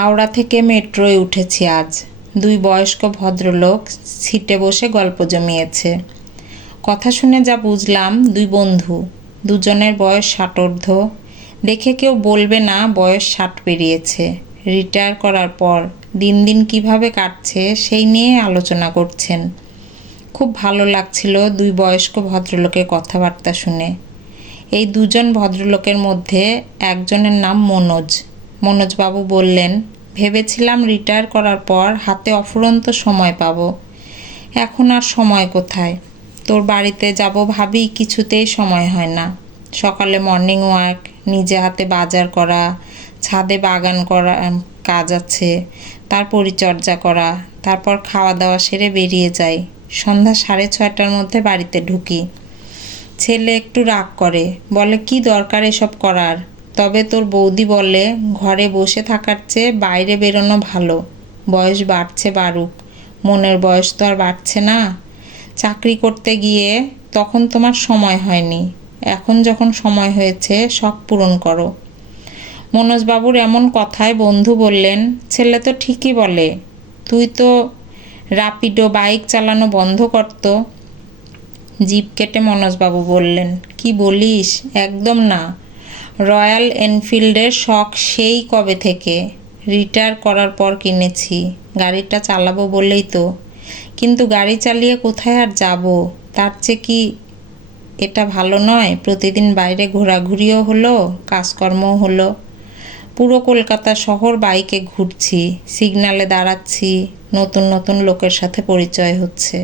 হাওড়া থেকে মেট্রোয় উঠেছি আজ। দুই বয়স্ক ভদ্রলোক সিটে বসে গল্প জমিয়েছে। কথা শুনে যা বুঝলাম, দুই বন্ধু, দুজনের বয়স 60 দেখে কেউ বলবে না বয়স 60 পেরিয়েছে। রিটায়ার করার পর দিন দিন কিভাবে কাটছে সেই নিয়ে আলোচনা করছেন। খুব ভালো লাগছিল দুই বয়স্ক ভদ্রলোকের কথাবার্তা শুনে। এই দুজন ভদ্রলোকের মধ্যে একজনের নাম মনোজবাবু বললেন, ভেবেছিলাম রিটায়ার করার পর হাতে অফুরন্ত সময় পাব। এখন আর সময় কোথায়? তোর বাড়িতে যাব ভাবি, কিছুতেই সময় হয় না। সকালে মর্নিং ওয়াক, নিজে হাতে বাজার করা, ছাদে বাগান করা কাজ আছে, তার পরিচর্যা করা, তারপর খাওয়া দাওয়া সেরে বেরিয়ে যাই। সন্ধ্যা 6:30টার মধ্যে বাড়িতে ঢুকি। ছেলে একটু রাগ করে, বলে কি দরকার এসব করার। তবে তোর বৌদি বলে ঘরে বসে থাকার চেয়ে বাইরে বেরোনো ভালো। বয়স বাড়ছে বাড়ুক, মনের বয়স তো আর বাড়ছে না। চাকরি করতে গিয়ে তখন তোমার সময় হয়নি, এখন যখন সময় হয়েছে শখ পূরণ করো। মনোজবাবুর এমন কথায় বন্ধু বললেন, ছেলে তো ঠিকই বলে, তুই তো রাপিডো বাইক চালানো বন্ধ করত। জিভ কেটে মনোজবাবু বললেন, কি বলিস, একদম না। রয়্যাল এনফিল্ডের শখ সেই কবে থেকে, রিটায়ার করার পর কিনেছি। গাড়িটা চালাবো বলেই তো। কিন্তু গাড়ি চালিয়ে কোথায় আর যাব? তার চেয়ে কি এটা ভালো নয়? প্রতিদিন বাইরে ঘোরাঘুরিও হলো, কাজকর্মও হলো। পুরো কলকাতা শহর বাইকে ঘুরছি, সিগন্যালে দাঁড়াচ্ছি, নতুন নতুন লোকের সাথে পরিচয় হচ্ছে।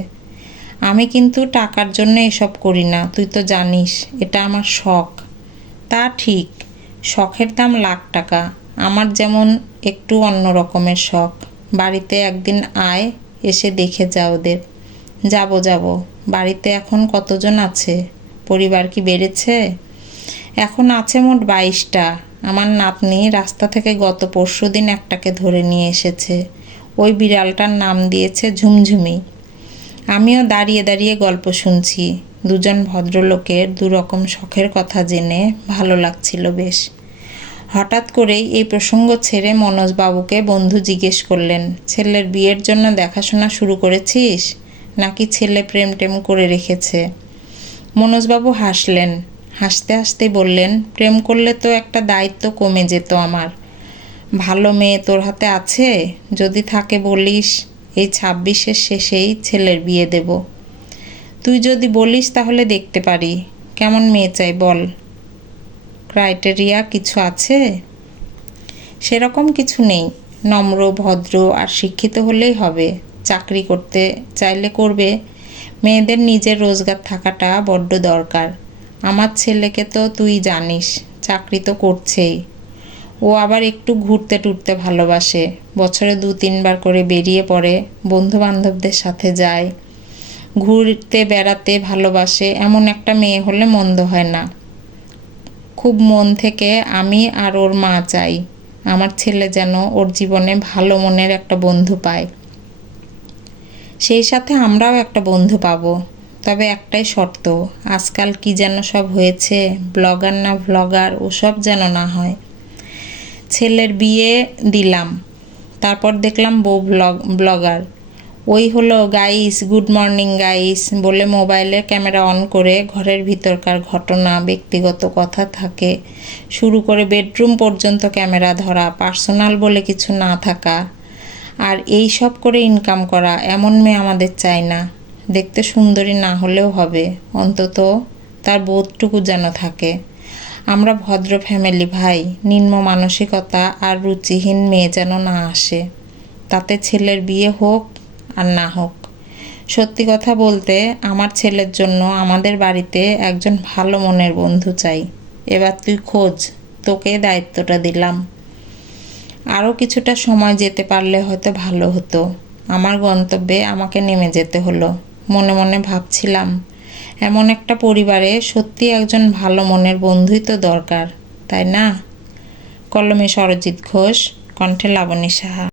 আমি কিন্তু টাকার জন্য এসব করি না, তুই তো জানিস। এটা আমার শখ। তা ঠিক, শখের দাম লাখ টাকা। আমার যেমন একটু অন্য রকমের শখ। বাড়িতে একদিন আয়, এসে দেখে যা ওদের। যাব। বাড়িতে এখন কতজন আছে? পরিবার কি বেড়েছে? এখন আছে মোট 22টা। আমার নাতনি রাস্তা থেকে গত পরশুদিন একটাকে ধরে নিয়ে এসেছে। ওই বিড়ালটার নাম দিয়েছে ঝুমঝুমি। আমিও দাঁড়িয়ে দাঁড়িয়ে গল্প শুনছি। দুজন ভদ্রলোকের দুরকম শখের কথা জেনে ভালো লাগছিল বেশ। হঠাৎ করেই এই প্রসঙ্গ ছেড়ে মনোজবাবুকে বন্ধু জিজ্ঞেস করলেন, ছেলের বিয়ের জন্য দেখাশোনা শুরু করেছিস, নাকি ছেলে প্রেম টেম করে রেখেছে? মনোজবাবু হাসলেন। হাসতে হাসতেই বললেন, প্রেম করলে তো একটা দায়িত্ব কমে যেত আমার। ভালো মেয়ে তোর হাতে আছে? যদি থাকে বলিস, এই 26-এর শেষেই ছেলের বিয়ে দেব। তুই যদি বলিস তাহলে দেখতে পারি। কেমন মেয়ে চাই বল? ক্রাইটেরিয়া কিছু আছে? সেরকম কিছু নেই। নম্র, ভদ্র আর শিক্ষিত হলেই হবে। চাকরি করতে চাইলে করবে। মেয়েদের নিজের রোজগার থাকাটা বড্ড দরকার। আমার ছেলেকে তো তুই জানিস, চাকরি তো করছেই। ও আবার একটু ঘুরতে টুরতে ভালোবাসে। বছরে 2-3 বার করে বেরিয়ে পড়ে, বন্ধু বান্ধবদের সাথে যায়। ঘুরতে বেড়াতে ভালোবাসে। এমন একটা মেয়ে হলে মন্দ হয় না। খুব মন থেকে আমি আর ওর মা চাই, আমার ছেলে যেন ওর জীবনে ভালো মনের একটা বন্ধু পায়। সেই সাথে আমরাও একটা বন্ধু পাবো। তবে একটাই শর্ত, আজকাল কি যেন সব হয়েছে, ব্লগার না ভ্লগার, ওসব যেন না হয়। ছেলের বিয়ে দিলাম, তারপর দেখলাম বউ ব্লগার। ওই হলো গাইস, গুড মর্নিং গাইস বলে মোবাইলের ক্যামেরা অন করে ঘরের ভিতরকার ঘটনা, ব্যক্তিগত কথা থাকে শুরু করে বেডরুম পর্যন্ত ক্যামেরা ধরা, পার্সোনাল বলে কিছু না থাকা। আর এই সব করে ইনকাম করা, এমন মেয়ে আমাদের চাই না। দেখতে সুন্দরী না হলেও হবে, অন্তত তার বোধটুকু যেন থাকে। আমরা ভদ্র ফ্যামিলি ভাই, নিম্ন মানসিকতা আর রুচিহীন মেয়ে যেন না আসে। তাতে ছেলের বিয়ে হোক আর না হোক। সত্যি কথা বলতে, আমার ছেলের জন্য আমাদের বাড়িতে একজন ভালো মনের বন্ধু চাই। এবার তুই খোঁজ, তোকে দায়িত্বটা দিলাম। আরও কিছুটা সময় যেতে পারলে হয়তো ভালো হতো। আমার গন্তব্যে আমাকে নেমে যেতে হলো। মনে মনে ভাবছিলাম, এমন একটা পরিবারে সত্যি একজন ভালো মনের বন্ধুই তো দরকার, তাই না? কলমে সরজিৎ ঘোষ, কণ্ঠে লাবণী সাহা।